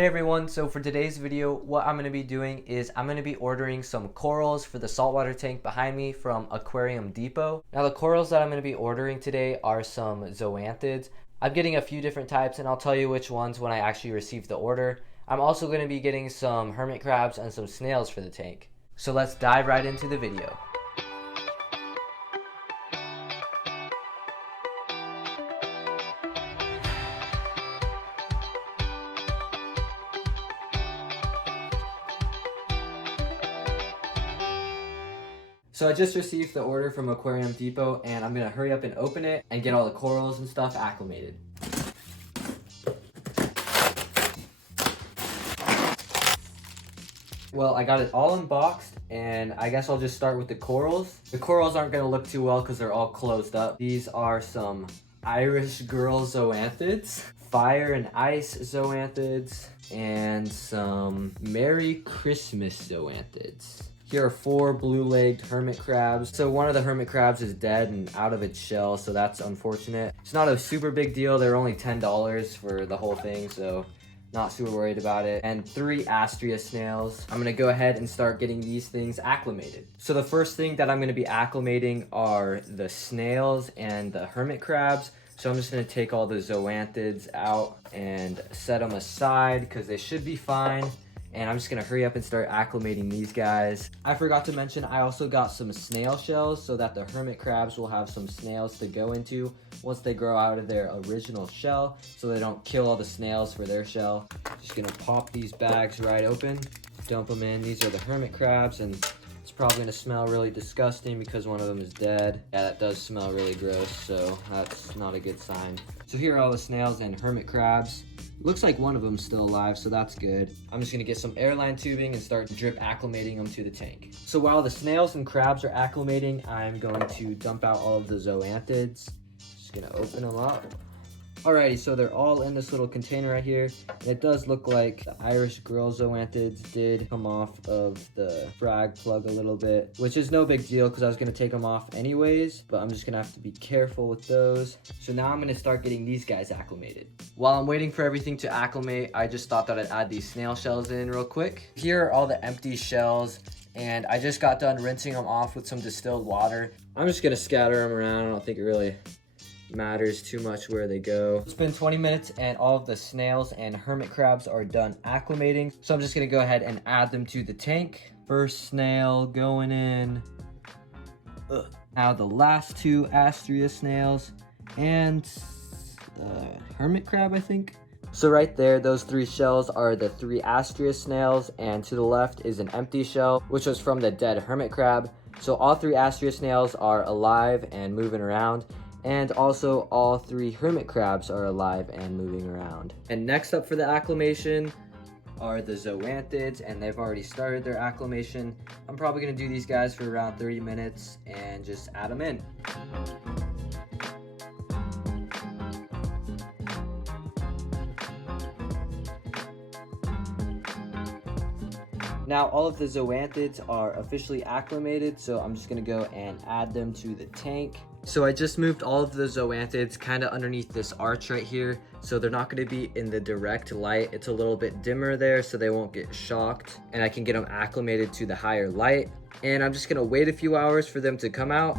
Hey everyone, so for today's video, what I'm going to be doing is I'm going to be ordering some corals for the saltwater tank behind me from Aquarium Depot. Now the corals that I'm going to be ordering today are some Zoanthids. I'm getting a few different types and I'll tell you which ones when I actually receive the order. I'm also going to be getting some hermit crabs and some snails for the tank. So let's dive right into the video. So I just received the order from Aquarium Depot and I'm gonna hurry up and open it and get all the corals and stuff acclimated. Well, I got it all unboxed and I guess I'll just start with the corals. The corals aren't gonna look too well because they're all closed up. These are some Irish girl zoanthids, fire and ice zoanthids, and some Merry Christmas zoanthids. Here are 4 blue-legged hermit crabs. So one of the hermit crabs is dead and out of its shell, so that's unfortunate. It's not a super big deal. They're only $10 for the whole thing, so not super worried about it. And 3 Astrea snails. I'm gonna go ahead and start getting these things acclimated. So the first thing that I'm gonna be acclimating are the snails and the hermit crabs. So I'm just gonna take all the zoanthids out and set them aside because they should be fine. And I'm just gonna hurry up and start acclimating these guys. I forgot to mention, I also got some snail shells so that the hermit crabs will have some snails to go into once they grow out of their original shell, so they don't kill all the snails for their shell. Just gonna pop these bags right open, dump them in. These are the hermit crabs, and it's probably gonna smell really disgusting because one of them is dead. Yeah, that does smell really gross, so that's not a good sign. So here are all the snails and hermit crabs. Looks like one of them's still alive, so that's good. I'm just gonna get some airline tubing and start drip acclimating them to the tank. So while the snails and crabs are acclimating, I'm going to dump out all of the zoanthids. Just gonna open them up. Alrighty, so they're all in this little container right here. And it does look like the Irish girl zoanthids did come off of the frag plug a little bit, which is no big deal because I was gonna take them off anyways, but I'm just gonna have to be careful with those. So now I'm gonna start getting these guys acclimated. While I'm waiting for everything to acclimate, I just thought that I'd add these snail shells in real quick. Here are all the empty shells, and I just got done rinsing them off with some distilled water. I'm just gonna scatter them around. I don't think it really matters too much where they go. It's been 20 minutes and all of the snails and hermit crabs are done acclimating. So I'm just gonna go ahead and add them to the tank. First snail going in. Now the last 2 Astrea snails and hermit crab, I think. So right there, those 3 shells are the 3 Astrea snails, and to the left is an empty shell, which was from the dead hermit crab. So all 3 Astrea snails are alive and moving around. And also all 3 hermit crabs are alive and moving around. And next up for the acclimation are the zoanthids, and they've already started their acclimation. I'm probably gonna do these guys for around 30 minutes and just add them in. Now all of the zoanthids are officially acclimated, so I'm just gonna go and add them to the tank. So I just moved all of the zoanthids kind of underneath this arch right here, so they're not going to be in the direct light. It's a little bit dimmer there so they won't get shocked, and I can get them acclimated to the higher light. And I'm just going to wait a few hours for them to come out.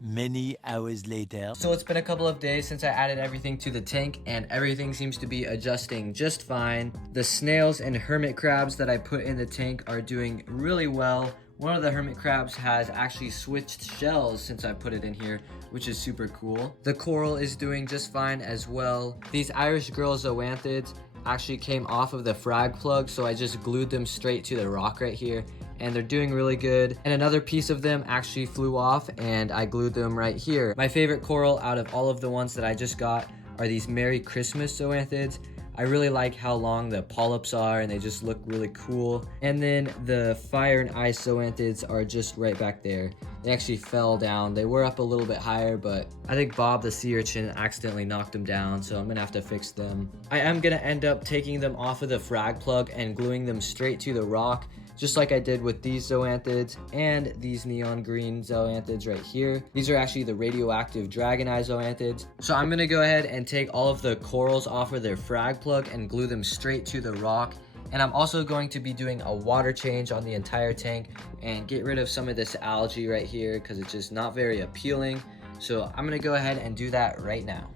Many hours later. So it's been a couple of days since I added everything to the tank, and everything seems to be adjusting just fine. The snails and hermit crabs that I put in the tank are doing really well. One of the hermit crabs has actually switched shells since I put it in here, which is super cool. The coral is doing just fine as well. These Irish girl zoanthids actually came off of the frag plug, so I just glued them straight to the rock right here, and they're doing really good. And another piece of them actually flew off, and I glued them right here. My favorite coral out of all of the ones that I just got are these Merry Christmas zoanthids. I really like how long the polyps are, and they just look really cool. And then the fire and ice zoanthids are just right back there. They actually fell down. They were up a little bit higher, but I think Bob the sea urchin accidentally knocked them down, so I'm gonna have to fix them. I am gonna end up taking them off of the frag plug and gluing them straight to the rock, just like I did with these zoanthids and these neon green zoanthids right here. These are actually the radioactive dragon eye zoanthids. So I'm gonna go ahead and take all of the corals off of their frag plug and glue them straight to the rock. And I'm also going to be doing a water change on the entire tank and get rid of some of this algae right here because it's just not very appealing. So I'm gonna go ahead and do that right now.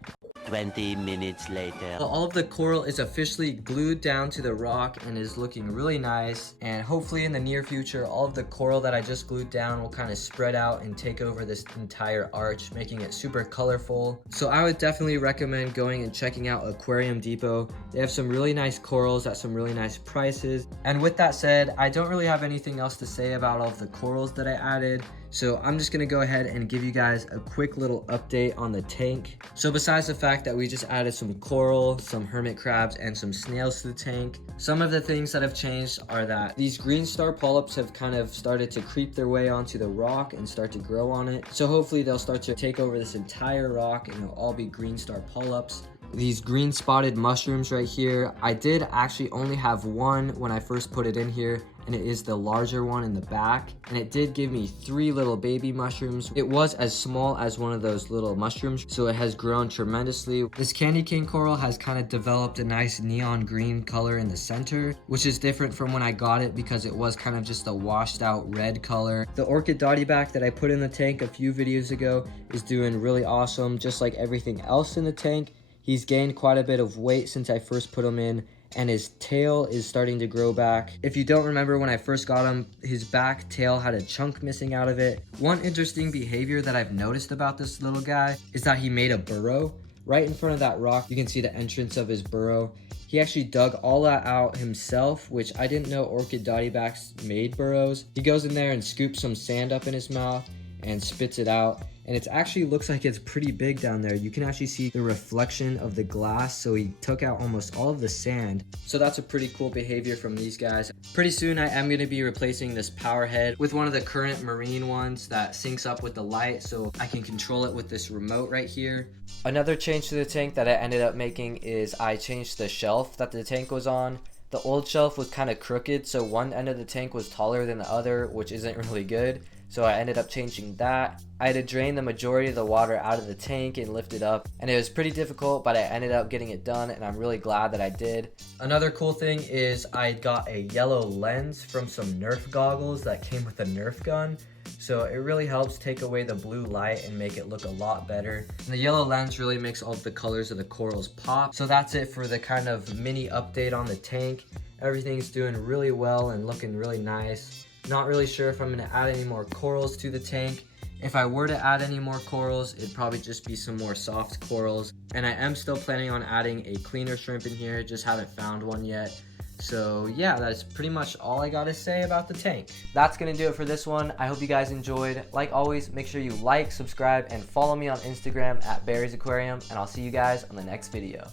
20 minutes later. All of the coral is officially glued down to the rock and is looking really nice. And hopefully in the near future, all of the coral that I just glued down will kind of spread out and take over this entire arch, making it super colorful. So I would definitely recommend going and checking out Aquarium Depot. They have some really nice corals at some really nice prices. And with that said, I don't really have anything else to say about all of the corals that I added. So I'm just gonna go ahead and give you guys a quick little update on the tank. So besides the fact that we just added some coral, some hermit crabs, and some snails to the tank, some of the things that have changed are that these green star polyps have kind of started to creep their way onto the rock and start to grow on it. So hopefully they'll start to take over this entire rock and it'll all be green star polyps. These green spotted mushrooms right here, I did actually only have one when I first put it in here, and it is the larger one in the back, and it did give me 3 little baby mushrooms. It was as small as one of those little mushrooms, so it has grown tremendously. This candy cane coral has kind of developed a nice neon green color in the center, which is different from when I got it because it was kind of just a washed out red color. The orchid dottyback that I put in the tank a few videos ago is doing really awesome, just like everything else in the tank. He's gained quite a bit of weight since I first put him in, and his tail is starting to grow back. If you don't remember when I first got him, his back tail had a chunk missing out of it. One interesting behavior that I've noticed about this little guy is that he made a burrow. Right in front of that rock, you can see the entrance of his burrow. He actually dug all that out himself, which I didn't know orchid dottybacks made burrows. He goes in there and scoops some sand up in his mouth and spits it out. And it actually looks like it's pretty big down there. You can actually see the reflection of the glass, so he took out almost all of the sand. So that's a pretty cool behavior from these guys. Pretty soon I am going to be replacing this power head with one of the current marine ones that syncs up with the light, so I can control it with this remote right here. Another change to the tank that I ended up making is I changed the shelf that the tank was on. The old shelf was kind of crooked, so one end of the tank was taller than the other, which isn't really good. So I ended up changing that. I had to drain the majority of the water out of the tank and lift it up, and it was pretty difficult, but I ended up getting it done, and I'm really glad that I did. Another cool thing is I got a yellow lens from some Nerf goggles that came with a Nerf gun. So it really helps take away the blue light and make it look a lot better. And the yellow lens really makes all of the colors of the corals pop. So that's it for the kind of mini update on the tank. Everything's doing really well and looking really nice. Not really sure if I'm going to add any more corals to the tank. If I were to add any more corals, it'd probably just be some more soft corals. And I am still planning on adding a cleaner shrimp in here, just haven't found one yet. So yeah, that's pretty much all I gotta say about the tank. That's gonna do it for this one. I hope you guys enjoyed. Like always, make sure you like, subscribe, and follow me on Instagram at Barry's Aquarium, and I'll see you guys on the next video.